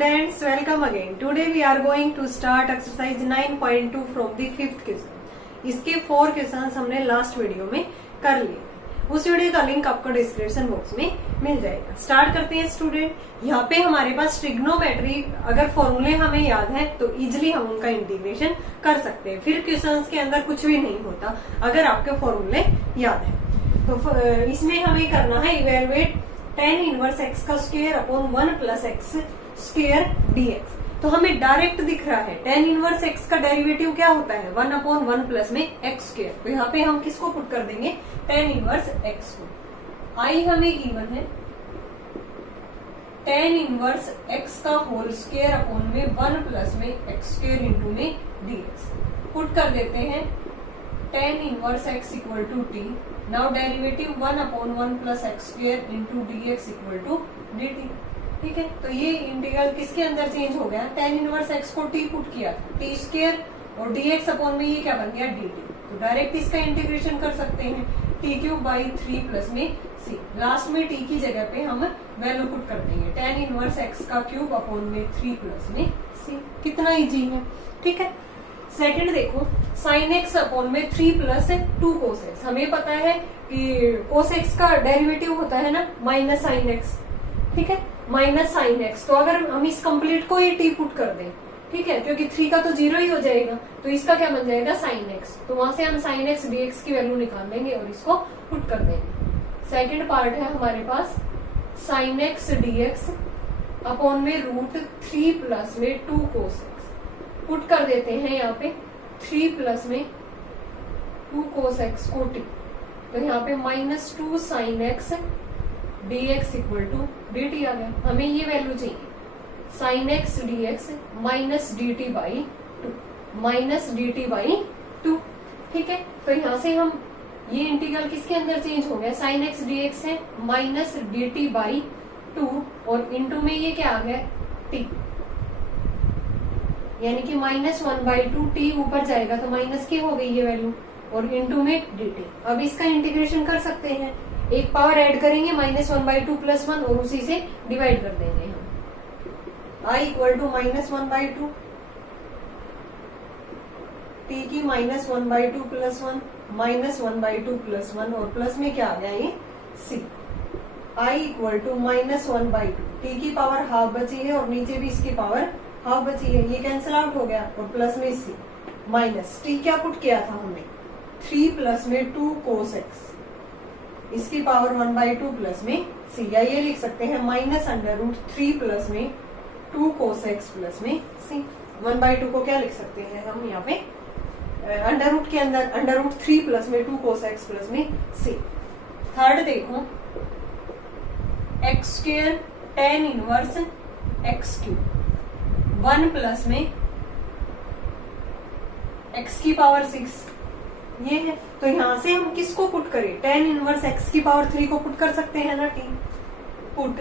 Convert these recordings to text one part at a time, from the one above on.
students, welcome again. Today we are going to start exercise 9.2 from the 5th question. इसके 4 questions हमने last video में कर लिए। उस वीडियो का लिंक आपको डिस्क्रिप्शन बॉक्स में मिल जाएगा। स्टार्ट करते हैं स्टूडेंट। यहाँ पे हमारे पास ट्रिग्नोमेट्री अगर फॉर्मूले हमें याद है तो इजिली हम उनका इंटीग्रेशन कर सकते हैं। फिर क्वेश्चंस के अंदर कुछ भी नहीं होता अगर आपके फॉर्मूले याद है। तो इसमें हमें करना है इवेलुएट tan इनवर्स x का square upon 1 plus x square dx। तो हमें डायरेक्ट दिख रहा है tan इनवर्स x का डेरिवेटिव क्या होता है 1 अपॉन 1 प्लस में x स्क्वायर। तो यहाँ पे हम किसको पुट कर देंगे tan इनवर्स x को। आई हमें गिवन है tan इनवर्स x का होल स्क्वायर अपॉन में 1 प्लस में x स्क्वायर इंटू में dx। पुट कर देते हैं tan inverse x equal to t। Now derivative 1 upon 1 plus x square into dx equal to dt। ठीक है, तो ये इंटीग्रल किसके अंदर चेंज हो गया, tan इनवर्स x को t पुट किया था t स्क्वायर और dx अपॉन में ये क्या बन गया dt। तो डायरेक्ट इसका इंटीग्रेशन कर सकते हैं t क्यूब बाई 3 प्लस में c। लास्ट में t की जगह पे हम वैल्यू पुट कर देंगे tan इनवर्स x का क्यूब अपॉन में 3 प्लस में c। कितना इजी है। ठीक है, सेकंड देखो साइन एक्स अपॉन में 3 प्लस 2 कोस एक्स। हमें पता है कि कोस एक्स का डेरिवेटिव होता है ना माइनस साइन एक्स। ठीक है, माइनस साइन एक्स। तो अगर हम इस कंप्लीट को ये टी पुट कर दें, ठीक है, क्योंकि 3 का तो 0 ही हो जाएगा, तो इसका क्या बन जाएगा साइन एक्स। तो वहां से हम साइन एक्स डीएक्स की वैल्यू निकाल लेंगे और इसको पुट कर देंगे। सेकेंड पार्ट है हमारे पास साइन एक्स डीएक्स अपॉन में √3 प्लस में 2 कोस एक्स। पुट कर देते हैं यहाँ पे 3 प्लस में 2 कोस एक्स को टी। तो यहाँ पे -2 sine x dx equal to dt आ गया। हमें ये वैल्यू चाहिए sine x dx minus dt by 2 minus dt by 2। ठीक है, तो यहाँ से हम ये इंटीग्रल किसके अंदर चेंज हो गया, साइन एक्स dx है माइनस dt बाई 2 और इनटू में ये क्या आ गया t, यानी कि -1/2 t ऊपर जाएगा तो माइनस की हो गई ये वैल्यू और इनटू में dt। अब इसका इंटीग्रेशन कर सकते हैं, एक पावर ऐड करेंगे -1/2 प्लस 1 और उसी से डिवाइड कर देंगे हम। i इक्वल टू -1/2 t की -1/2 प्लस 1 -1/2 प्लस 1 और प्लस में क्या आ गया ये c। i equal to -1/2 t की पावर हाफ बची है और नीचे भी इसकी पावर हाफ बची है, ये कैंसिल आउट हो गया और प्लस में c माइनस t क्या पुट किया था हमने 3 प्लस में 2 कोस एक्स, इसकी पावर 1/2 प्लस में c। या ये लिख सकते हैं -√3 प्लस में 2 कोस एक्स प्लस में c। 1/2 को क्या लिख सकते हैं हम यहाँ पे अंडर रूट के अंदर √3 प्लस में 2 कोस एक्स प्लस में c। थर्ड देखो x square tan inverse x cube 1 plus में x की पावर 6 ये है। तो यहां से हम किसको पुट करें, tan इनवर्स x की पावर 3 को पुट कर सकते हैं ना t। Put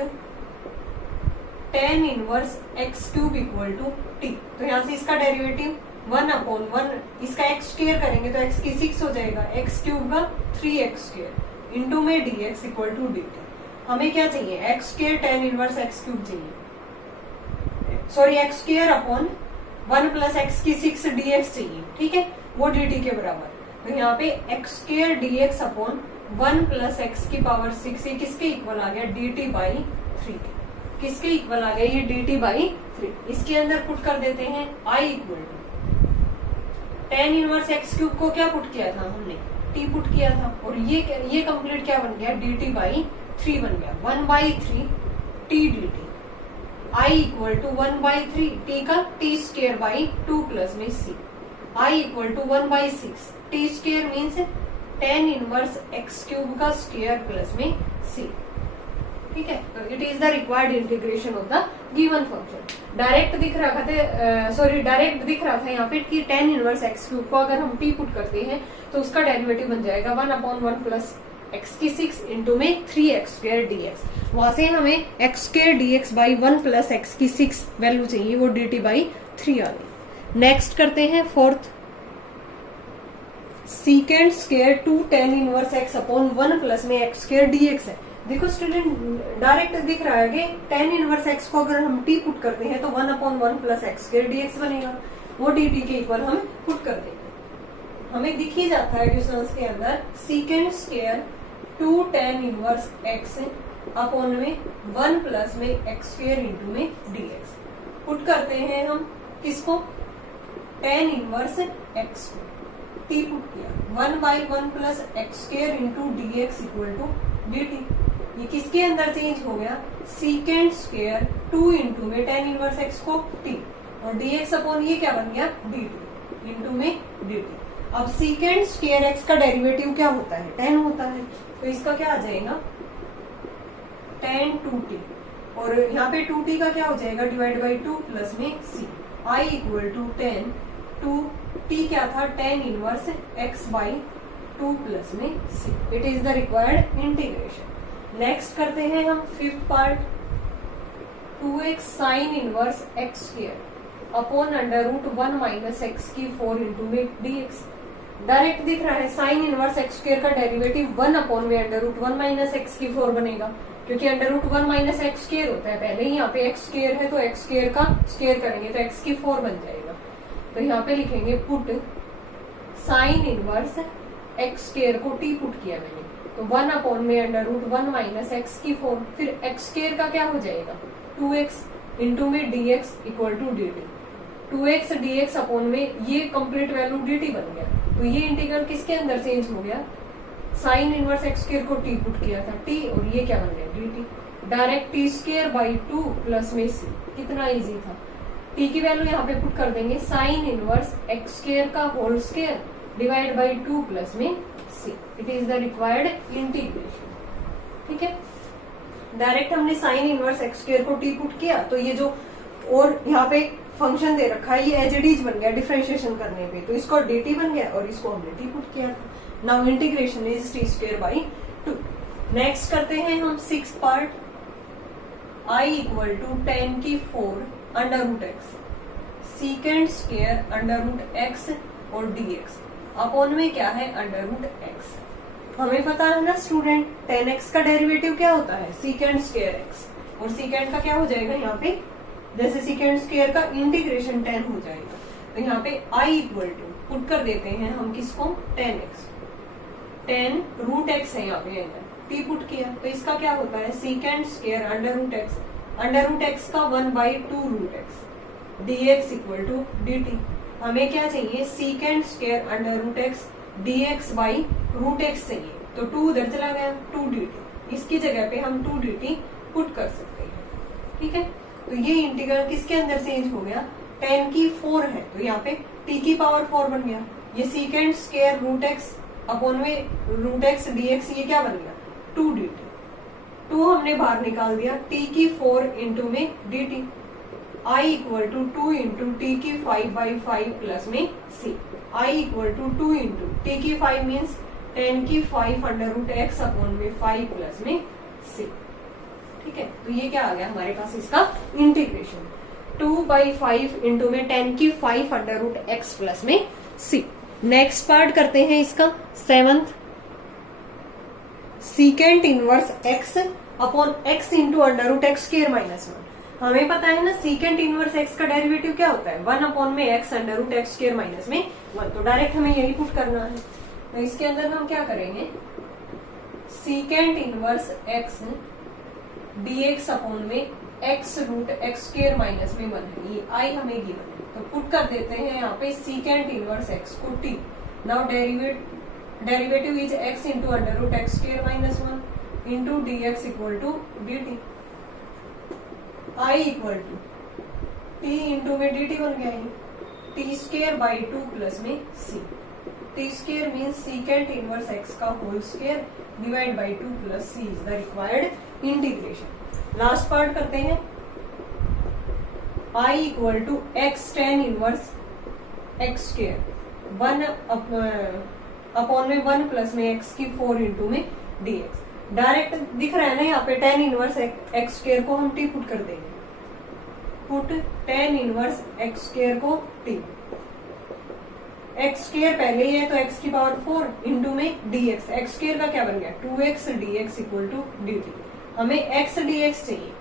tan inverse x cube equal to t। तो यहां से इसका डेरिवेटिव 1 अपॉन 1 इसका x स्क्वायर करेंगे तो x की 6 हो जाएगा, x क्यूब का 3x स्क्वायर इंटू में dx इक्वल टू dt। हमें क्या चाहिए x square tan inverse x cube चाहिए, sorry x square upon 1 plus x की 6 dx चाहिए। ठीक है, वो dt के बराबर। तो यहाँ पे x square dx upon 1 plus x की पावर 6 ये किसके इक्वल आ गया dt बाई 3। किसके इक्वल आ गया ये dt बाई 3। इसके अंदर पुट कर देते हैं i equal to tan inverse x cube को क्या पुट किया था हमने t पुट किया था और ये कंप्लीट क्या बन गया dt बाई 3 बन गया 1/3 t dt। i equal to 1/3 t का t स्क्वायर बाई 2 प्लस में c। i equal to 1/6 t square means tan inverse x cube का स्क्वायर प्लस में c। ठीक है, तो it is the required integration of the given function. Direct दिख रहा था यहाँ पे कि tan इनवर्स x क्यूब को अगर हम t पुट करते हैं तो उसका डेरिवेटिव बन जाएगा 1 अपॉन 1 प्लस x की 6 इंटू में 3x स्क्वायर dx। वहां से हमें x square dx by 1 plus x की 6 वैल्यू चाहिए, वो dt बाई 3 आ गई। नेक्स्ट करते हैं fourth सीकेंड square 2 tan inverse x upon 1 plus में x स्क्वायर dx है। देखो स्टूडेंट, डायरेक्ट दिख रहा है कि tan इनवर्स x को अगर हम t पुट करते हैं तो 1/1 प्लस एक्स स्क्वायर dx बनेगा। वो dt के इक्वल हम पुट कर देंगे। हमें दिख ही जाता है क्वेश्चंस के अंदर secant square 2 tan inverse x upon में 1 प्लस में एक्स स्क्वायर इंटू में dx पुट करते हैं हम किसको, tan इनवर्स x को t पुट किया 1/1 plus x square into dx equal to dt। ये किसके अंदर चेंज हो गया, सीकेंड स्क्वायर 2 इंटू में tan इनवर्स x को t और dx अपॉन ये क्या बन गया dt इंटू में dt। अब सीकेंड स्क्वायर x का डेरिवेटिव क्या होता है, tan होता है, तो इसका क्या आ जाएगा tan 2t और यहाँ पे 2t का क्या हो जाएगा डिवाइड बाई 2 प्लस में c i equal to tan 2t क्या था tan inverse x by 2 plus में c। It is the required integration. Next करते हैं हम fifth part, 2x sine inverse x square upon under root 1 minus x की 4 into में dx। Direct दिख रहा है साइन इनवर्स x स्क्वायर का डेरिवेटिव 1 अपॉन में अंडर रूट 1 माइनस एक्स की 4 बनेगा, क्योंकि under root 1 minus x square होता है। पहले ही यहाँ पे x स्क्वायर है तो x स्क्वायर का स्क्वायर करेंगे तो x की 4 बन जाएगा। तो यहाँ पे लिखेंगे put sine inverse x square को t पुट किया मैंने तो 1 अपॉन में अंडर रूट 1 माइनस एक्स की 4, फिर x स्क्वायर का क्या हो जाएगा 2x इंटू में dx equal to dt। 2x dx upon में ये कंप्लीट वैल्यू dt बन गया। तो ये इंटीग्रल किसके अंदर चेंज हो गया, साइन इनवर्स x स्क्वायर को t पुट किया था t और ये क्या बन गया dt। Direct t square by 2 plus में c, कितना इजी था। t की वैल्यू यहाँ पे पुट कर देंगे साइन इनवर्स x स्क्वायर का whole square divide by 2 plus में c। It is the required integration. ठीक है, डायरेक्ट हमने साइन इनवर्स x स्क्वायर को t पुट किया तो ये जो और यहाँ पे फंक्शन दे रखा है ये एज इट इज बन गया डिफरेंशिएशन करने पे, तो इसको dt बन गया और इसको हमने t पुट किया। Now integration is t square by 2। Next करते हैं हम six part, i equal to tan की 4 under root x secant square under root x और dx अपॉन में क्या है अंडर रूट एक्स। हमें पता है ना स्टूडेंट tan x का डेरिवेटिव क्या होता है सीकेंड स्क्वायर x और सीकेंड का क्या हो जाएगा यहाँ पे, जैसे सीकेंड स्क्वायर का इंटीग्रेशन tan हो जाएगा। तो यहाँ पे i इक्वल टू पुट कर देते हैं हम किसको tan x, tan root x है यहाँ पे अंदर t पुट किया तो इसका क्या होता है secant square under root x का 1/2 root x dx equal to dt। हमें क्या चाहिए secant square under root x dx by root x चाहिए, तो 2 उधर चला गया 2 dt, इसकी जगह पे हम 2 dt पुट कर सकते हैं। ठीक है, तो ये इंटीग्रल किसके अंदर चेंज हो गया, tan की 4 है तो यहाँ पे t की पावर 4 बन गया। ये secant square root x upon में रूट एक्स dx ये क्या बन गया 2 dt। 2 हमने बाहर निकाल दिया, t की 4 इंटू में dt i equal to 2 into t की 5/5 प्लस में c। i equal to 2 into t की 5 मीन्स tan की 5 अंडर रूट एक्स अपॉन में 5 प्लस में c। ठीक है, तो ये क्या आ गया हमारे पास इसका इंटीग्रेशन 2/5 इंटू में tan की 5 अंडर रूट एक्स प्लस में c। नेक्स्ट पार्ट करते हैं इसका seventh, secant inverse x upon x into under root x square minus 1। हमें पता है ना सीकेंट इनवर्स x का डेरिवेटिव क्या होता है 1 अपॉन में x under root x square minus में 1, तो डायरेक्ट हमें यही पुट करना है। तो इसके अंदर हम क्या करेंगे secant inverse x dx upon में x root x square minus में 1 है, ये i हमें गिवन है तो पुट कर देते हैं यहाँ पे सीकेंट इनवर्स x को t। Now derivative is x into under root x square minus 1 into dx equal to dt। i equal to t into में dt बन गया है t स्क्वायर बाई 2 प्लस में c। t square means secant inverse x का whole square divide by 2 plus c is the required integration. Last part करते हैं i equal to x tan inverse x square 1 upon में 1 plus में x की 4 into में dx। Direct दिख रहा है ना यहाँ पे tan इनवर्स x स्क्वायर को हम t पुट कर देंगे, put tan inverse x square को t एक्स स्क्र पहले ही है तो एक्स की पावर 4 इंटू में dx, एक्स स्क्र का क्या बन गया 2x dx equal to dt। हमें x dx चाहिए,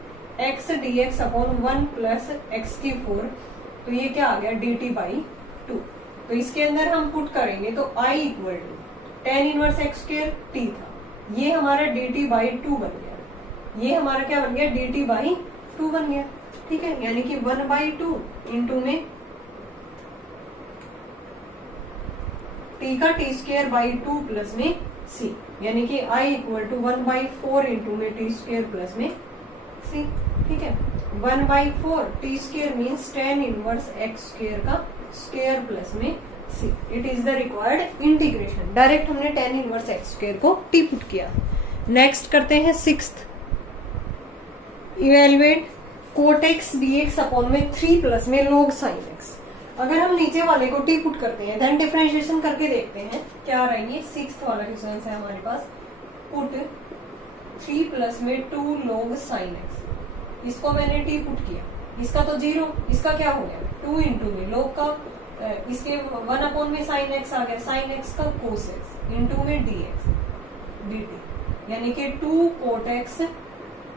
x dx upon 1 plus x की 4, तो ये क्या आ गया dt बाई 2। तो इसके अंदर हम पुट करेंगे तो I equal to tan inverse x square t था, ये हमारा dt बाई 2 बन गया, ये हमारा क्या बन गया dt बाई 2 बन गया। ठीक है, यानी कि 1/2 इंटू में t का t स्क्र बाई 2 प्लस में c, यानी कि I इक्वल टू 1/4 इंटू में t स्क्र प्लस में c। ठीक है, 1/4 t square means tan inverse x square का स्क्र प्लस में c। It is the required integration. Direct हमने टेन इनवर्स एक्स स्क्र को t पुट किया। नेक्स्ट करते हैं 6th, evaluate cot x dx upon में 3 प्लस में log sin x। अगर हम नीचे वाले को t पुट करते हैं देन डिफरेंशिएशन करके देखते हैं क्या आ रहा है। ये 6th वाला क्वेश्चन है हमारे पास। पुट 3 प्लस में 2 log sin x, इसको मैंने t पुट किया, इसका तो 0, इसका क्या हो गया 2 इंटू में log का इसके 1 अपॉन में sin x आ गया, sin x का cos x इंटू में dx dt, यानी कि 2 cot x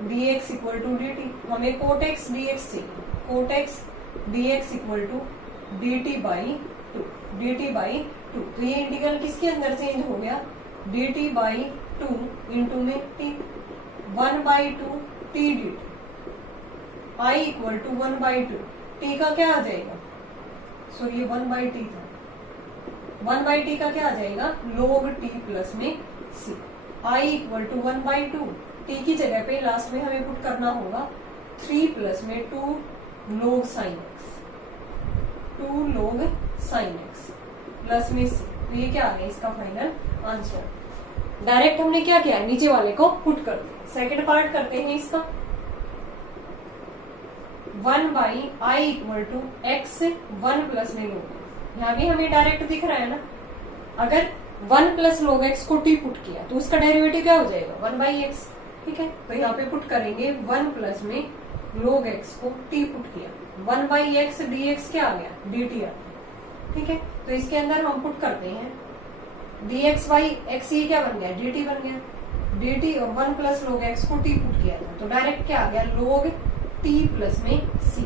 dx equal to dt। हमें cot x dx चाहिए, cot x dx equal to dt by 2, dt by 2। तो ये इंटीग्रल किसके अंदर चेंज हो गया dt बाई 2 इंटू में t, 1/2 t dt, I equal to 1/2, t का क्या आ जाएगा, सॉरी ये 1/t था, 1/t का क्या आ जाएगा log t प्लस में c। I equal to 1/2, t की जगह पे लास्ट में हमें पुट करना होगा 3 प्लस में 2 log sin x, 2 log sin x plus में c। तो ये क्या आ गया इसका फाइनल आंसर। डायरेक्ट हमने क्या किया नीचे वाले को पुट कर दिया। सेकेंड पार्ट करते हैं इसका। 1/i equal to x 1 plus में log x, यहाँ भी हमें डायरेक्ट दिख रहा है ना। अगर 1 प्लस log x को t पुट किया तो उसका डेरिवेटिव क्या हो जाएगा 1/x। ठीक है, तो यहाँ पे पुट करेंगे 1 प्लस में log x को t पुट किया, 1/x dx क्या आ गया dt आ गया। ठीक है, तो इसके अंदर हम पुट करते हैं dx बाई x, ये क्या बन गया dt बन गया, dt और 1 प्लस log x को t पुट किया था तो डायरेक्ट क्या आ गया log t प्लस में c,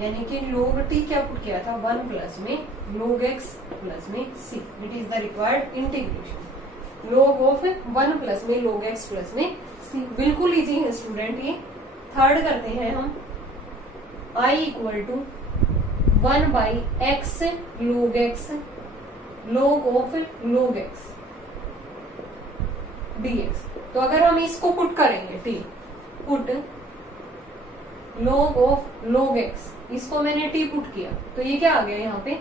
यानी कि log t क्या पुट किया था 1 प्लस में log x प्लस में c। It is the required integration. log of 1 plus में log x प्लस में c, बिल्कुल इजी है स्टूडेंट। ये थर्ड करते हैं हम, I equal to 1/x log x log of log x dx। तो अगर हम इसको पुट करेंगे t, put log of log x, इसको मैंने t पुट किया तो ये क्या आ गया यहाँ पे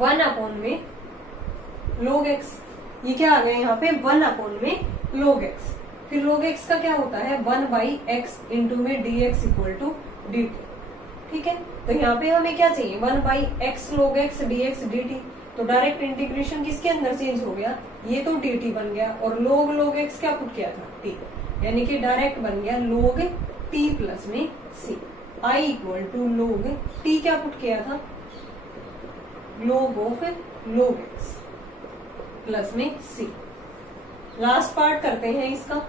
1 अपॉन में log x, ये क्या आ गया यहाँ पे 1 अपॉन में log x। फिर log x का क्या होता है 1/x इंटू में dx इक्वल टू dt। ठीक है, तो यहाँ पे हमें क्या चाहिए 1/x log x dx dt। तो डायरेक्ट इंटीग्रेशन किसके अंदर चेंज हो गया, ये तो dt बन गया और log x क्या पुट किया था t, यानी कि डायरेक्ट बन गया log t प्लस में c। I equal to log t क्या पुट किया था log of log x plus में c। लास्ट पार्ट करते हैं इसका।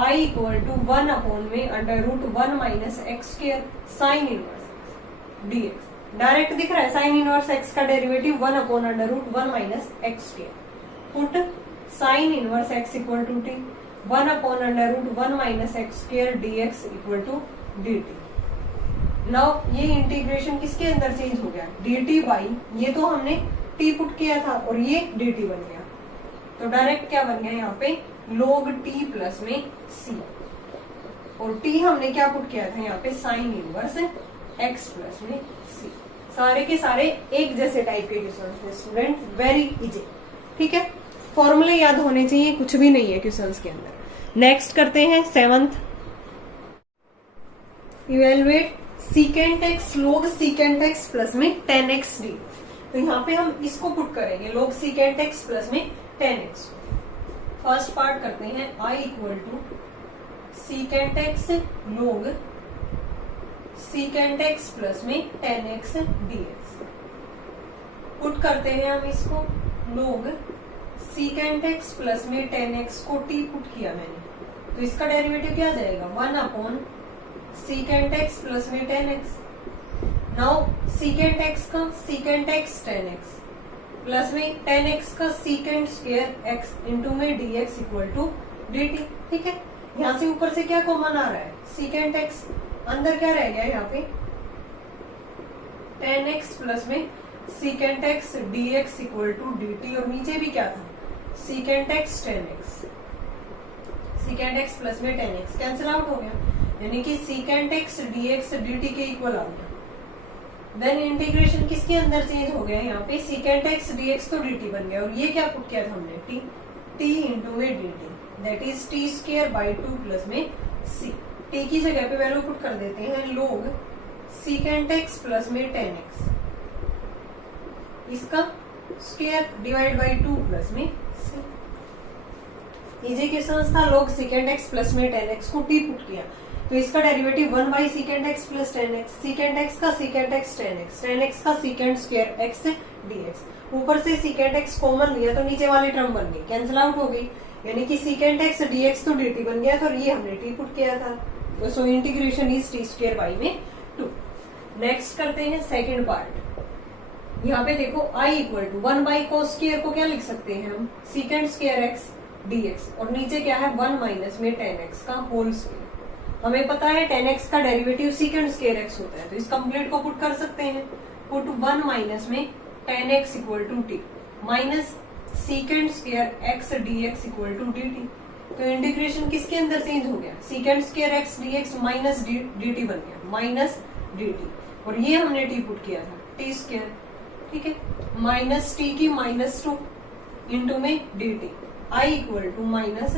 I इक्वल टू 1 अपॉन में under root 1 minus x square sine inverse x dx। Direct दिख रहा है साइन इनवर्स एक्स का derivative 1 upon under root 1 minus x square. Put sine inverse x equal to t, 1 upon under root 1 minus x square dx equal to dt। Now ये integration किसके अंदर change हो गया dt by, ये तो हमने t put किया था और ये dt बन गया। तो डायरेक्ट क्या बन गया यहाँ पे log t प्लस में c, और t हमने क्या पुट किया था यहाँ पे साइन इनवर्स x प्लस में c। सारे के सारे एक जैसे टाइप के क्वेश्चन थे स्टूडेंट, वेरी इजी। ठीक है, फॉर्मूले याद होने चाहिए, कुछ भी नहीं है क्वेश्चंस के अंदर। नेक्स्ट करते हैं 7th, evaluate secant x log secant x plus में 10x dy। तो यहाँ पे हम इसको पुट करेंगे log सीकेंट x प्लस में 10x। फर्स्ट पार्ट करते हैं I equal to secant x log secant x plus में 10x dx। पुट करते हैं हम इसको, log secant x प्लस में tan x को t पुट किया मैंने, तो इसका डेरिवेटिव क्या आ जाएगा 1 अपॉन secant x प्लस में tan x। Now secant x का secant x tan x plus में tan x का secant स्क्वायर x इंटू में dx इक्वल टू dt। ठीक है, यहाँ से ऊपर से क्या कॉमन आ रहा है secant x, अंदर क्या रह गया यहाँ पे tan x प्लस में secant x dx equal to dt, और नीचे भी क्या था secant x tan x, secant x plus में tan x कैंसिल आउट हो गया, यानी कि secant x dx dt के इक्वल आ गया। देन इंटीग्रेशन किसके अंदर चेंज हो गया, यहाँ पे secant x dx तो dt बन गया, और ये क्या पुट किया था हमने t इंटू में dt, that is t square by 2 plus में c। t की जगह पे वैल्यू पुट कर देते हैं log secant x प्लस में tan x, इसका स्क्वायर डिवाइड बाई 2 प्लस में c। इजी क्वेश्चन था, log secant x प्लस में tan x को t पुट किया, तो इसका derivative 1 by secant x plus tan x, secant x का secant x tan x का secant स्क्वायर x dx, ऊपर से secant x कॉमन लिया तो नीचे वाली टर्म बन गई, कैंसिल आउट हो गई, यानी कि secant x dx तो dt बन गया, तो ये हमने t पुट किया था, सो integration is t square by में 2। नेक्स्ट करते हैं सेकेंड पार्ट। यहाँ पे देखो i equal to 1 by cos square को क्या लिख सकते हैं हम secant स्क्वायर x dx, और नीचे क्या है 1 माइनस में tan x का होल स्क्वायर। हमें पता है tan x का डेरिवेटिव secant स्क्वायर x होता है, तो इस कंप्लीट को पुट कर सकते हैं, पुट 1 माइनस में tan x equal to t minus secant square x dx equal to dt, तो इंटीग्रेशन किसके अंदर चेंज हो गया secant square x dx minus dt बन गया, माइनस dt, और ये हमने t पुट किया था t स्क्वायर। ठीक है, माइनस t की माइनस 2 इंटू में dt, i equal to minus,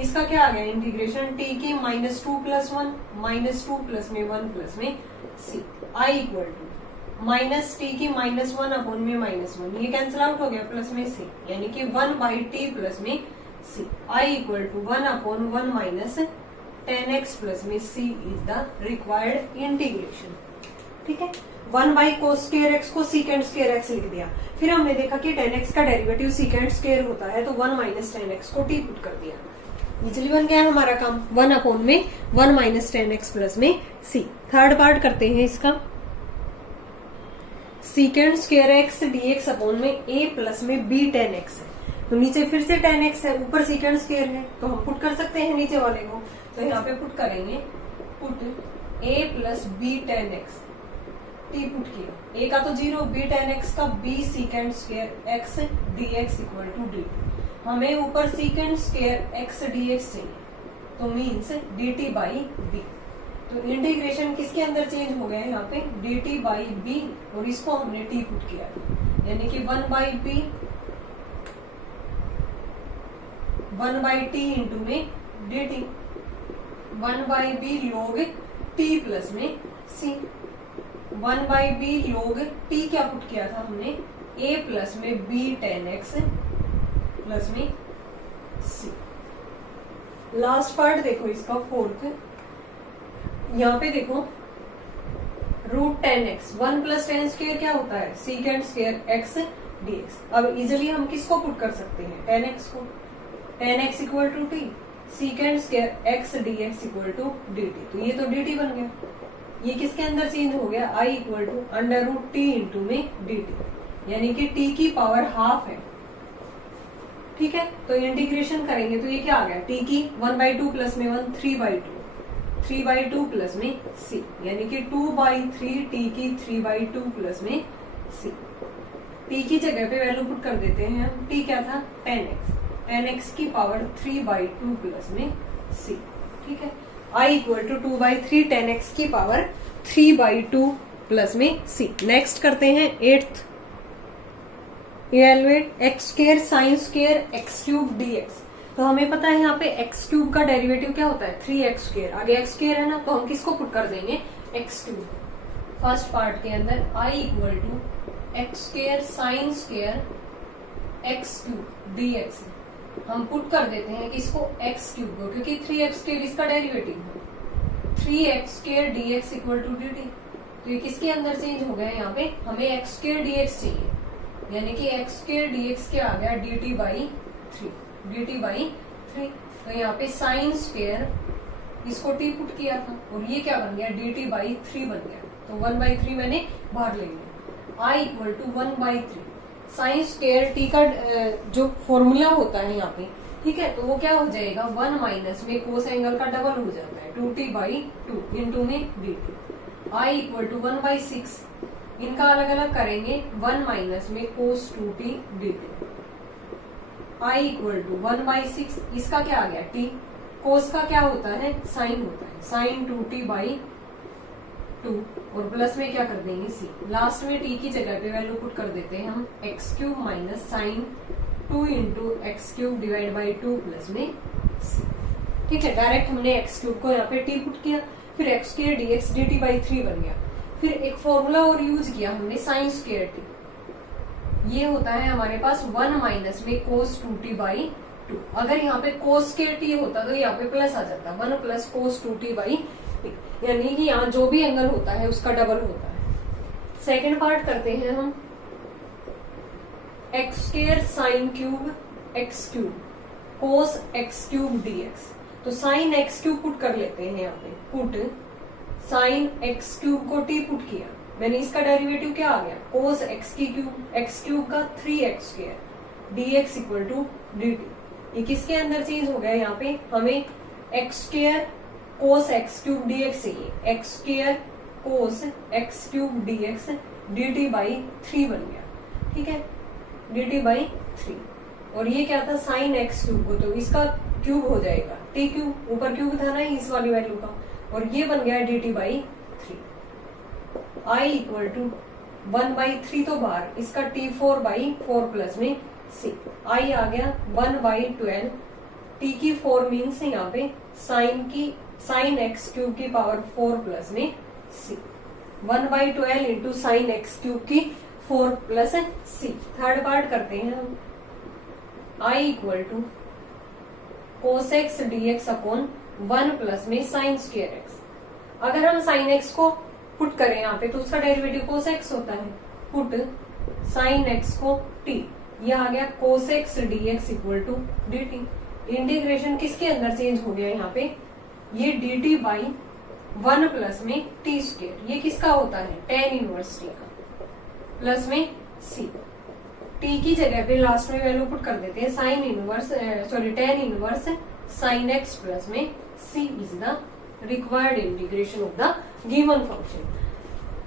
इसका क्या आ गया इंटीग्रेशन t की माइनस 2 प्लस 1 माइनस 2 प्लस में 1 प्लस में c, i equal to minus t की माइनस 1 अपॉन में माइनस 1, ये कैंसिल आउट हो गया, प्लस में c, यानी कि 1 बाई टी प्लस में c, i equal to 1 upon 1 minus tan x plus में c is the required integration. ठीक है, 1 बाई cos स्क्वायर x को secant स्क्वायर x लिख दिया, फिर हमने देखा कि tan x का डेरिवेटिव secant स्क्वायर होता है, तो 1 माइनस tan x को t पुट कर दिया, इजिली बन गया हमारा काम, 1 अपॉन में 1 माइनस tan x प्लस में c। थर्ड पार्ट करते हैं इसका, secant square x dx upon में a प्लस में b tan x है, तो नीचे फिर से tan x है, ऊपर secant स्क्वायर है, तो हम पुट कर सकते हैं नीचे वाले को, तो यहाँ पे पुट करेंगे, put a plus b tan x, t put किया, a का तो 0, b tan x का b secant square x dx equal to dt, हमें ऊपर secant स्क्वायर x dx चाहिए, तो मीन्स dt बाई b, तो इंटीग्रेशन किसके अंदर चेंज हो गया है यहाँ पे dt बाई b, और इसको हमने t पुट किया, यानी कि 1 by b 1 by t into में dt, 1 by b log t plus में c, 1 by b log t क्या पुट किया था हमने a प्लस में b tan x प्लस में c। लास्ट पार्ट देखो इसका फोर्थ, यहाँ पे देखो root tan x, 1 plus tan square क्या होता है secant स्क्वायर x dx। अब इजिली हम किसको पुट कर सकते हैं tan x को, tan x equal to t, secant square x dx equal to dt, तो ये तो dt बन गया, ये किसके अंदर चेंज हो गया i equal to under root t into में dt, यानी कि t की पावर हाफ है। ठीक है, तो इंटीग्रेशन करेंगे तो ये क्या आ गया t की 1 बाई 2 प्लस में 1 3 बाई 2, 3 बाई 2 प्लस में c, यानी कि 2 बाई 3 t की 3 बाई 2 प्लस में c, t की जगह पे वैल्यू पुट कर देते हैं हम, t क्या था tan x की पावर 3 बाई 2 प्लस में c। ठीक है, i equal to 2 by 3 tan x की पावर 3 बाई 2 प्लस में c। नेक्स्ट करते हैं 8th, evaluate x square sine square x cube dx, तो हमें पता है यहाँ पे x क्यूब का डेरिवेटिव क्या होता है 3x स्क्वायर, आगे x स्क्वायर है ना, तो हम किसको पुट कर देंगे x क्यूब। फर्स्ट पार्ट के अंदर i equal to x square sine square x cube dx, हम पुट कर देते हैं कि इसको x क्यूब को, क्योंकि 3x स्क्वायर इसका डेरिवेटिव है, 3x square dx equal to dt, तो ये किसके अंदर चेंज हो गया यहाँ पे, हमें x स्क्वायर dx चाहिए, यानी कि एक्स स्क्वायर dx क्या आ गया dt बाई 3 तो यहाँ पे साइन स्क्वायर इसको t पुट किया था और ये क्या बन गया dt बाई 3 बन गया, तो 1/3 मैंने बाहर ले लिया। I equal to 1/3 sine square t का जो फॉर्मूला होता है यहाँ पे, ठीक है, तो वो क्या हो जाएगा 1 माइनस में कोस एंगल का डबल हो जाता है 2t/2 इंटू में dt। I इक्वल टू 1/6 इनका अलग अलग करेंगे 1 माइनस में cos 2t dt। I equal to 1/6 इसका क्या आ गया t, कोस का क्या होता है साइन होता है, साइन 2t/2 और प्लस में क्या कर देंगे c, लास्ट में t की जगह पे वैल्यू पुट कर देते हैं हम x³ minus sine 2 into x³ divide by 2 plus में c। ठीक है, डायरेक्ट हमने x³ को यहाँ पे t पुट किया, फिर x² dx dt बाई 3 बन गया। फिर एक फॉर्मूला और यूज किया हमने साइन स्क्वायर t, ये होता है हमारे पास 1 माइनस में कोस 2t/2। अगर यहाँ पे कोस स्क्वायर t होता तो यहाँ पे प्लस आ जाता 1 प्लस कोस 2t/2, यानी कि यहाँ जो भी एंगल होता है उसका डबल होता है। सेकेंड पार्ट करते हैं हम x² साइन क्यूब x³ कोस x³ dx। तो साइन x³ पुट कर लेते हैं, यहाँ पे पुट साइन x³ को t पुट किया, मैंने इसका डेरिवेटिव क्या आ गया कोस x³ का 3x² dx equal to dt। ये किसके अंदर चेंज हो गया, यहाँ पे हमें x² कोस x³ dx चाहिए, x² cos x³ dx dt by 3 बन गया। ठीक है, dt बाई 3 और ये क्या था साइन x³ को, तो इसका क्यूब हो जाएगा t³, ऊपर क्यूब था ना इस वाली वैल्यू का, और ये बन गया dt by 3। I equal to 1/3 तो बाहर, इसका t4/4 प्लस में c। I आ गया 1/12, t की 4 मीन्स यहाँ पे साइन x³ की पावर 4 प्लस में c। 1/12 इंटू साइन x³ की 4 प्लस c। थर्ड पार्ट करते हैं हम, I equal to cos x dx upon 1 plus में साइन स्क्वायर x। अगर हम साइन x को पुट करें यहाँ पे तो उसका डेरिवेटिव कोस x होता है, पुट साइन x को t, ये आ गया cos x dx equal to dt। Integration किसके अंदर चेंज हो गया यहाँ पे, ये dt बाई 1 प्लस में t स्क्वायर, ये किसका होता है tan इनवर्स t का, प्लस में c। t की जगह पे लास्ट में वैल्यू पुट कर देते हैं sine inverse tan inverse sine x plus में c is the required integration of the given function.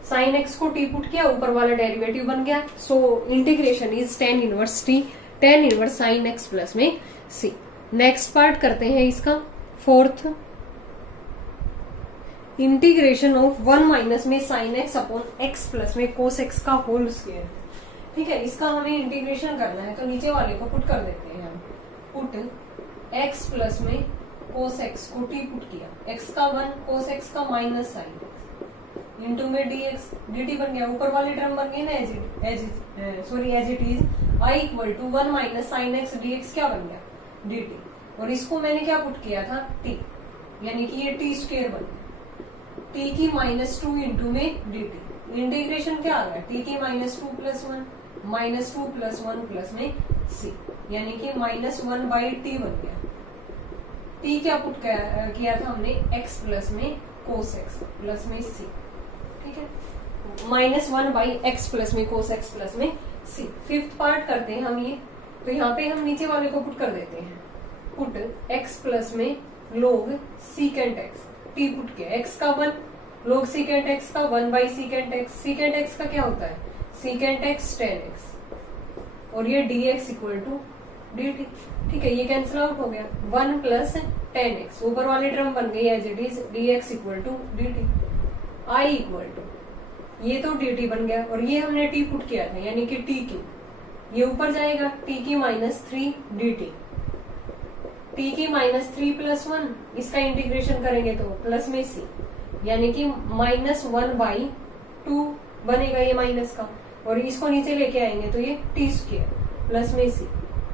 Sine x को t पुट किया, ऊपर वाला डेरिवेटिव बन गया, so integration is tan inverse t, tan inverse sine x plus में c। Next part करते हैं इसका फोर्थ, इंटीग्रेशन ऑफ 1 माइनस में sine x upon x plus में कोस x का होल स्क्वायर। ठीक है, इसका हमें इंटीग्रेशन करना है, तो नीचे वाले को पुट कर देते हैं हम, पुट x प्लस में कोस x को t पुट किया, x का 1 कोस x का माइनस साइन इंटू में dx dt बन गया, ऊपर वाली टर्म बन गई ना as it is. I equal to 1 minus sine x dx क्या बन गया dt, और इसको मैंने क्या पुट किया था t, यानी कि ये t स्क्वायर बन गया, t की -2 इंटू में dt। इंटीग्रेशन क्या आ गया t की -2 प्लस 1 -2 प्लस 1 प्लस में c, यानी कि -1/t बन गया। t क्या पुट किया था हमने x प्लस में कोस x प्लस में c। ठीक है, -1/x प्लस में कोस x प्लस में c। फिफ्थ पार्ट करते हैं हम ये, तो यहाँ पे हम नीचे वाले को पुट कर देते हैं, पुट x प्लस में log secant x, t put किया, x का 1 log secant x का 1/secant x, secant x का क्या होता है secant x tan x, और ये dx इक्वल टू dt। ठीक है, ये कैंसिल आउट हो गया, 1 प्लस tan x, ऊपर वाली टर्म बन गई as it is dx equal to dt। I equal to ये तो dt बन गया, और ये हमने t पुट किया था, यानी कि t3, ये ऊपर जाएगा t की -3 dt, t की -3 प्लस 1, इसका इंटीग्रेशन करेंगे तो प्लस में c, यानी कि -1/2 बनेगा ये माइनस का, और इसको नीचे लेके आएंगे तो ये t स्क्वायर प्लस में c।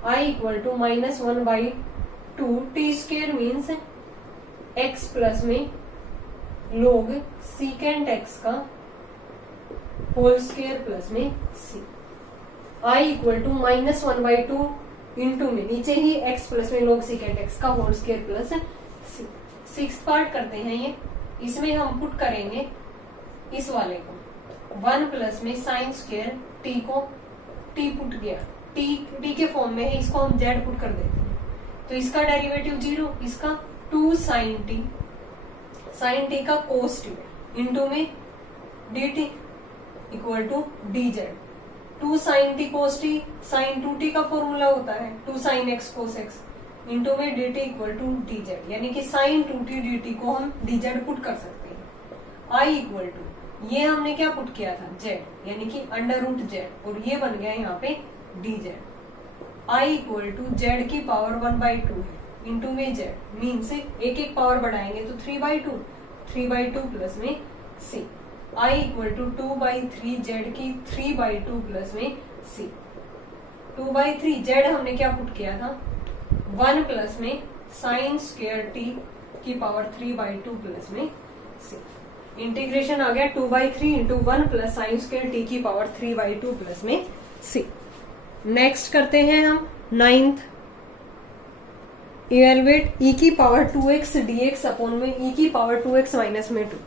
I equal to -1/2 t square means x plus में log secant x का होल स्क्वायर प्लस में c। i equal to -1/2 into में नीचे ही x प्लस में log सेकेंड x का होल स्क्वायर प्लस 6 पार्ट करते हैं ये। इसमें हम पुट करेंगे इस वाले को 1 प्लस में साइन स्क्वायर t को t पुट गया, t के फॉर्म में है, इसको हम z पुट कर देते हैं तो इसका डेरिवेटिव 0, इसका 2 साइन t का कोस t इंटू में dt equal to dz। 2 sine t cos t, sine 2t का फॉर्मूला होता है 2 sine x cos x into में dt इक्वल टू dz, यानी कि साइन 2t dt को हम dz पुट कर सकते हैं। i इक्वल टू ये हमने क्या पुट किया था z, यानी कि √z, और ये बन गया यहाँ पे dz। i equal to z की पावर 1/2 है इंटू में z, मीन्स एक पावर बढ़ाएंगे तो 3/2 प्लस में c। i equal to 2/3 z की 3/2 प्लस में c। 2/3 z हमने क्या पुट किया था 1 प्लस में साइन स्क्वायर t की पावर 3/2 प्लस में c। इंटीग्रेशन आ गया 2/3 into 1 plus sign square t की पावर 3/2 प्लस में c। नेक्स्ट करते हैं हम 9th, इवेलुएट e की पावर 2x dx अपॉन में e की पावर 2x माइनस में 2।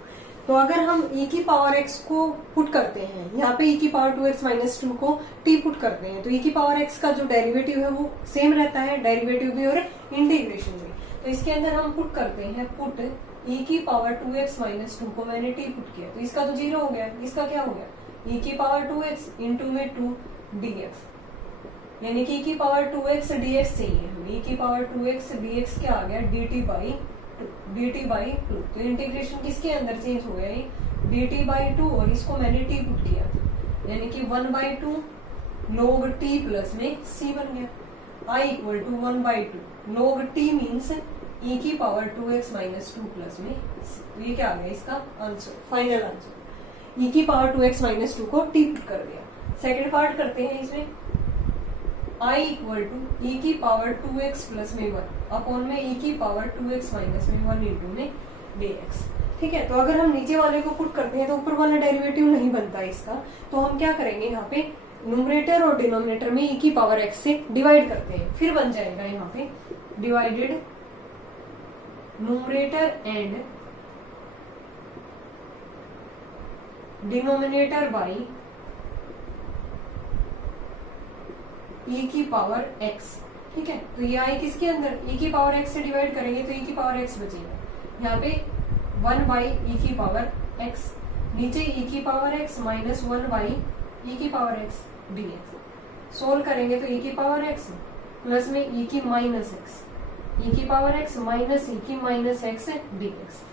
तो अगर हम e की पावर x को पुट करते हैं, यहाँ पे e की पावर 2x माइनस 2 को t पुट करते हैं, तो e की पावर x का जो डेरिवेटिव है वो सेम रहता है, डेरिवेटिव भी और इंटीग्रेशन भी। तो इसके अंदर हम पुट करते हैं, पुट e की पावर 2x माइनस 2 को मैंने t पुट किया तो इसका तो 0 हो गया, इसका क्या हो गया e की पावर 2x इंटू में 2 dx, यानी कि e की पावर 2x dx चाहिए हमें। e की पावर 2x dx क्या आ गया dt बाई 2। तो इंटीग्रेशन किसके अंदर चेंज हो गया ये dt बाई 2, और इसको मैंने t पुट किया था, यानी कि 1/2 log t प्लस में c बन गया। i equal to 1/2 log t means e की पावर 2x माइनस 2 प्लस में c। तो ये क्या आ गया इसका आंसर, फाइनल आंसर। e की पावर 2x माइनस 2 को t पुट कर दिया। सेकेंड पार्ट करते हैं इसमें, i इक्वल टू e की पावर 2x प्लस में 1 अपॉन में e की पावर 2x माइनस में 1 इंटू में dx। ठीक है, तो अगर हम नीचे वाले को पुट करते हैं तो ऊपर वाला डेरिवेटिव नहीं बनता इसका, तो हम क्या करेंगे यहाँ पे न्यूमरेटर और डिनोमिनेटर में e की पावर x से डिवाइड करते हैं, फिर बन जाएगा यहाँ पे divided numerator and denominator by e की पावर x। ठीक है, तो ये आई किसके अंदर e की पावर x से डिवाइड करेंगे तो e की पावर x बचेगा, यहाँ पे 1/e की पावर x, नीचे e की पावर x माइनस 1/e की पावर x dx। सोल्व करेंगे तो e की पावर x प्लस में e की माइनस x, e की पावर x माइनस e की माइनस x dx।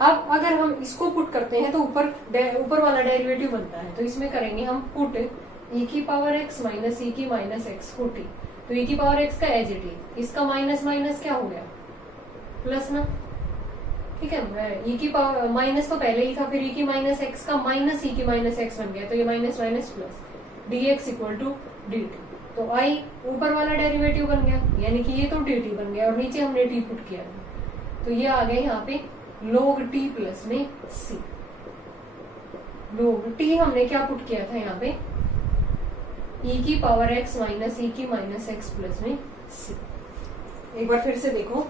अब अगर हम इसको पुट करते हैं तो ऊपर वाला डेरिवेटिव बनता है, तो इसमें करेंगे हम पुट e की पावर x माइनस e की माइनस x को t। तो e की पावर x का एज इट इज, इसका माइनस माइनस क्या हो गया प्लस ना। ठीक है, e की पावर माइनस तो पहले ही था, फिर e की माइनस x का माइनस e की माइनस x बन गया, तो ये minus minus plus dx equal to dt। तो i ऊपर वाला डेरिवेटिव बन गया, यानी कि ये तो dt बन गया और नीचे हमने t पुट किया, तो ये आ गया यहाँ पे log t प्लस में c। log t हमने क्या पुट किया था यहाँ पे e की पावर x माइनस e की माइनस x प्लस में c। एक बार फिर से देखो,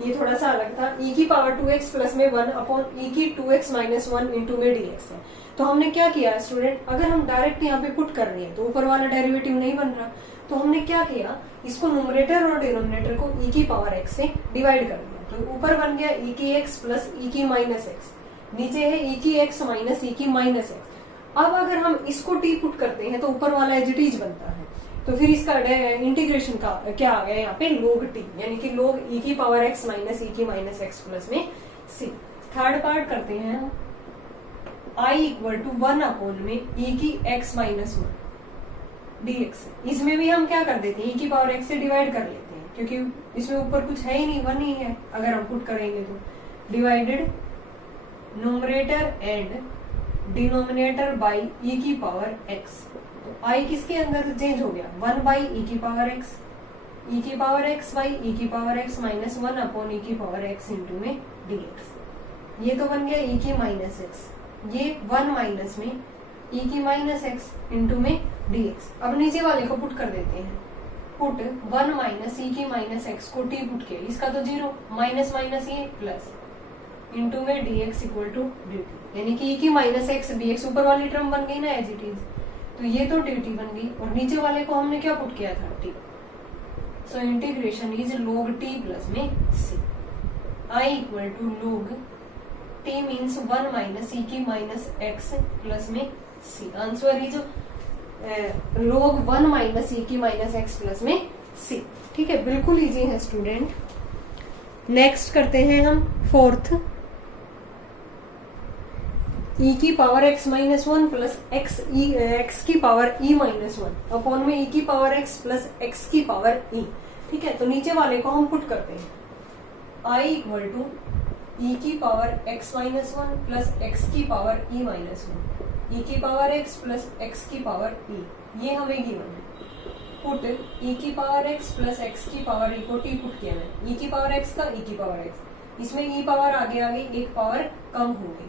ये थोड़ा सा अलग था, e की पावर 2x प्लस में 1 अपॉन e की 2x माइनस 1 इंटू में dx है। तो हमने क्या किया स्टूडेंट, अगर हम डायरेक्ट यहाँ पे पुट कर रहे हैं तो ऊपर वाला डेरिवेटिव नहीं बन रहा, तो हमने क्या किया, इसको न्यूमरेटर और डिनोमिनेटर को e की पावर x से डिवाइड कर दिया। तो ऊपर बन गया e की x प्लस e की माइनस x, नीचे है e की x माइनस e की माइनस x। अब अगर हम इसको t पुट करते हैं तो ऊपर वाला एज इट इज बनता है, तो फिर इसका इंटीग्रेशन का क्या आ गया यहाँ पे log t, यानी कि log e की पावर x माइनस e की माइनस x प्लस में c। थर्ड पार्ट करते हैं हम, i इक्वल टू 1 अपॉन में e की x माइनस 1 dx। इसमें भी हम क्या कर देते हैं, e की पावर x से डिवाइड कर लेते हैं, क्योंकि इसमें ऊपर कुछ है ही नहीं, 1 ही है अगर हम पुट करेंगे तो। Divided numerator and denominator by e की पावर x। तो i किसके अंदर चेंज हो गया 1/e की पावर x, e की पावर x बाई e की power x minus 1 upon e की पावर x इंटू में dx। ये तो बन गया e की माइनस x, ये 1 माइनस में e की माइनस x इंटू में dx। अब नीचे वाले को पुट कर देते हैं, पुट 1 माइनस ई की माइनस एक्स को t पुट किया, इसका तो 0 माइनस माइनस ये प्लस इंटू में dx इक्वल टू dt, यानी कि e की माइनस एक्स dx ऊपर वाली टर्म बन गई ना एज इट इज, तो ये तो dt बन गई और नीचे वाले को हमने क्या पुट किया था t। So integration is log t plus में c, i equal to log t means 1 minus e की माइनस एक्स प्लस में c। Answer is log 1 minus e की माइनस एक्स प्लस में c। ठीक है, बिल्कुल इजी है स्टूडेंट। नेक्स्ट करते हैं हम फोर्थ, e की power x minus 1 plus x की पावर e माइनस 1 अपॉन में e की पावर x प्लस x की पावर e। ठीक है, तो नीचे वाले को हम पुट करते हैं, i इक्वल टू e की power x minus 1 plus x की पावर e माइनस 1, e की पावर x प्लस x की पावर e, ये हमें गिवन है। पुट e की पावर x प्लस x की पावर e को t पुट किया है, e की पावर x का e की पावर x, इसमें e पावर आगे आ गई, एक पावर कम हो गई,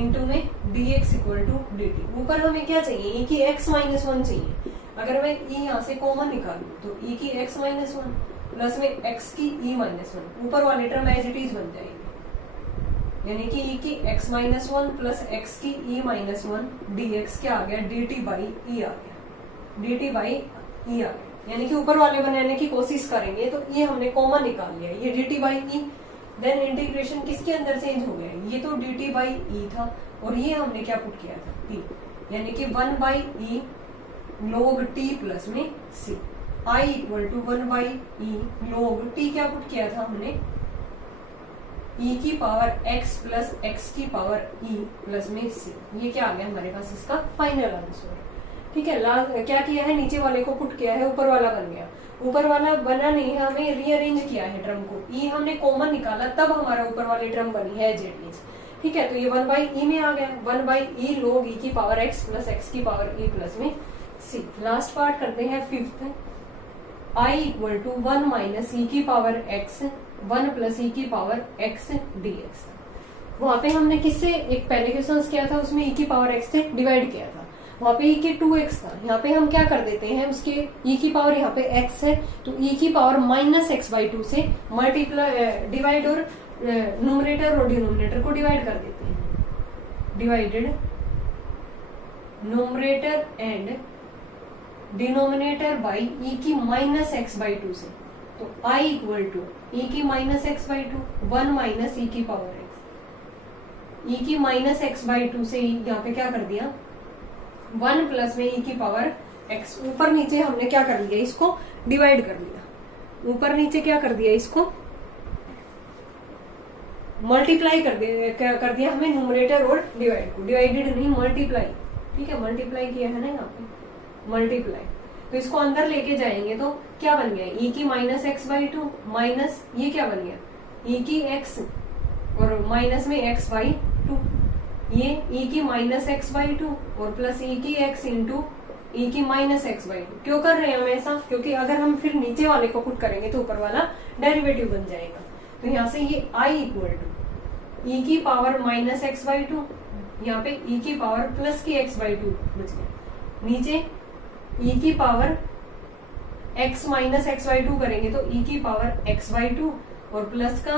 इंटू में dx इक्वल टू dt। ऊपर हमें क्या चाहिए, e की x माइनस 1 चाहिए। अगर मैं e यहाँ से कॉमन निकालूं तो e की x माइनस 1 प्लस में x की e माइनस 1, ऊपर वाली टर्म एज इट इज बन जाएगी, यानी कि e की x माइनस 1 प्लस x की e माइनस 1 dx क्या आ गया, dt बाई e आ गया, dt बाई e आ गया, यानी कि ऊपर वाले बनाने की कोशिश करेंगे तो ये हमने कॉमन निकाल लिया, ये dt by e। Then integration किसके अंदर चेंज हो गया, ये तो dt बाई e था और ये हमने क्या पुट किया था t, यानी कि 1 by e log t plus में c, i equal to 1 by e log t क्या पुट किया था हमने, e की पावर x प्लस x की पावर e प्लस में c। ये क्या आ गया हमारे पास इसका फाइनल आंसर। ठीक है, क्या किया है, नीचे वाले को पुट किया है, ऊपर वाला बन गया, ऊपर वाला बना नहीं है, हमें रीअरेंज किया है टर्म को, e हमने कॉमन निकाला तब हमारा ऊपर वाली टर्म बनी है एज इट इज। ठीक है, तो ये 1 बाई e में आ गया, 1 बाई e log e की पावर x प्लस x की पावर e प्लस में c। लास्ट पार्ट करते हैं fifth, i equal to 1 minus e की पावर x 1 प्लस e की पावर x dx। वहां पे हमने किससे एक पहले क्वेश्चन किया था, उसमें e की पावर x से डिवाइड किया था, वहां पे e के 2x था, यहाँ पे हम क्या कर देते हैं, उसके e की पावर यहाँ पे x है तो e की पावर माइनस एक्स बाई 2 से मल्टीप्लाई डिवाइड और न्यूमरेटर और डिनोमिनेटर को डिवाइड कर देते हैं, divided numerator and denominator by e की माइनस एक्स बाई 2 से, तो i इक्वल टू e की minus x by 2 1 minus e की पावर x, e की माइनस एक्स बाई 2 से यहाँ पे क्या कर दिया 1 प्लस में e की पावर x, ऊपर नीचे हमने क्या कर लिया, इसको डिवाइड कर लिया, ऊपर नीचे क्या कर दिया, इसको मल्टीप्लाई कर दिया हमें न्यूमरेटर और डिवाइड को, डिवाइडेड नहीं मल्टीप्लाई। ठीक है, मल्टीप्लाई किया है ना यहाँ पे, मल्टीप्लाई, तो इसको अंदर लेके जाएंगे तो क्या बन गया, e की माइनस एक्स बाई 2 माइनस ये क्या बन गया, e की x और माइनस में x बाई 2, ये e की माइनस एक्स बाई 2 और प्लस e की x इंटू e की माइनस एक्स बाई 2। क्यों कर रहे हैं हम ऐसा, क्योंकि अगर हम फिर नीचे वाले को पुट करेंगे तो ऊपर वाला डेरिवेटिव बन जाएगा, तो यहाँ से ये i इक्वल टू e की पावर माइनस एक्स बाई 2, यहाँ पे e की पावर प्लस की x बाई 2 बच गया, नीचे e की power x minus x by 2 करेंगे तो e की पावर x बाई 2 और प्लस का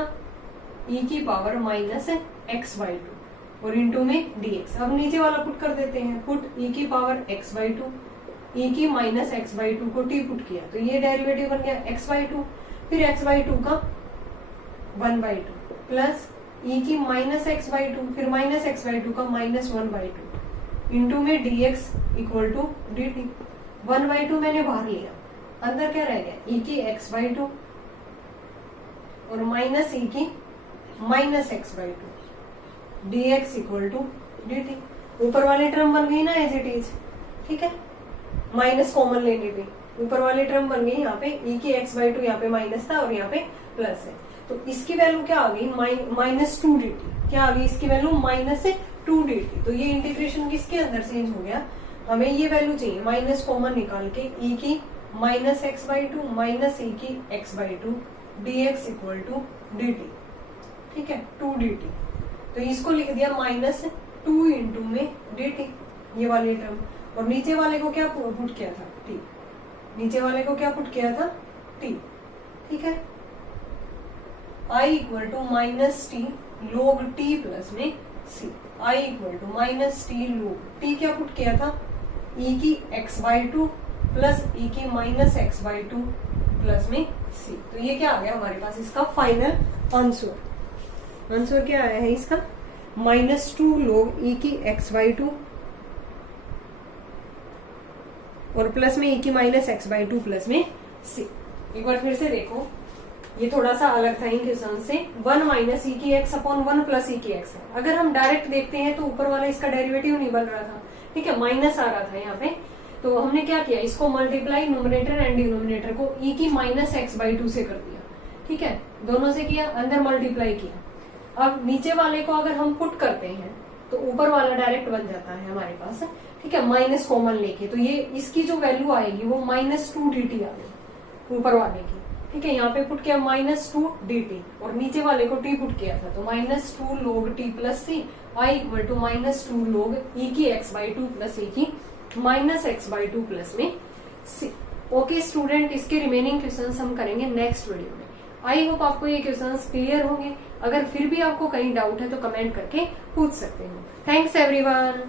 e की पावर माइनस एक्स बाई 2 और इंटू में dx। अब नीचे वाला पुट कर देते हैं, पुट e की पावर x बाई 2, e की माइनस एक्स बाई 2 को t पुट किया तो ये डेरिवेटिव बन गया x बाई 2, फिर x बाई 2 का 1 बाई 2 प्लस e की माइनस एक्स बाई 2 फिर माइनस एक्स बाई 2 का माइनस 1 बाई 2 इंटू में dx equal to dt। 1 by 2 मैंने बाहर लिया, अंदर क्या रह गया, e की x बाई 2 और माइनस e की minus x by 2 dx equal to dt। ऊपर वाली टर्म बन गई ना एज इट इज। ठीक है, माइनस कॉमन लेने पे ऊपर वाली टर्म बन गई, यहाँ पे e की x बाई 2 यहाँ पे माइनस था और यहाँ पे प्लस है, तो इसकी वैल्यू क्या आ गई, माइनस 2 dt। क्या आ गई इसकी वैल्यू, माइनस 2 dt। तो ये इंटीग्रेशन किसके अंदर चेंज हो गया, हमें ये वैल्यू चाहिए, माइनस कॉमन निकाल के e की minus x by 2 minus e की x by 2 dx equal to dt। ठीक है, 2 dt, तो इसको लिख दिया माइनस 2 इंटू में dt, ये वाली टर्म, और नीचे वाले को क्या पुट किया था, टी। नीचे वाले को क्या पुट किया था, टी। ठीक है, I equal to minus t log t plus में c। I equal to minus t log t क्या पुट किया था, e की x/2 प्लस e की माइनस x/2 प्लस में c। तो ये क्या आ गया हमारे पास इसका फाइनल आंसर। आंसर क्या आया है इसका, -2 log e की x/2 और प्लस में e की माइनस x/2 प्लस में c। एक बार फिर से देखो, ये थोड़ा सा अलग था इन क्वेश्चन से। 1 माइनस ई की एक्स अपॉन 1 प्लस ई की एक्स है। अगर हम डायरेक्ट देखते हैं तो ऊपर वाला इसका डेरिवेटिव नहीं बन रहा था, ठीक है, माइनस आ रहा था यहाँ पे। तो हमने क्या किया, इसको मल्टीप्लाई नोमिनेटर एंड डिनोमिनेटर को ई की माइनस x/2 से कर दिया। ठीक है, दोनों से किया, अंदर मल्टीप्लाई किया। अब नीचे वाले को अगर हम पुट करते हैं तो ऊपर वाला डायरेक्ट बन जाता है हमारे पास। ठीक है, माइनस कॉमन लेके, तो ये इसकी जो वैल्यू आएगी वो -2 dt आएगी ऊपर वाले की। ठीक है, यहाँ पे पुट किया -2 dt और नीचे वाले को t पुट किया था, तो -2 log t plus c। I equal to -2 log e की x/2 प्लस e की माइनस x/2 प्लस में c। ओके स्टूडेंट, इसके रिमेनिंग क्वेश्चंस हम करेंगे नेक्स्ट वीडियो में। आई होप आपको ये क्वेश्चंस क्लियर होंगे। अगर फिर भी आपको कहीं डाउट है तो कमेंट करके पूछ सकते हो। Thanks everyone.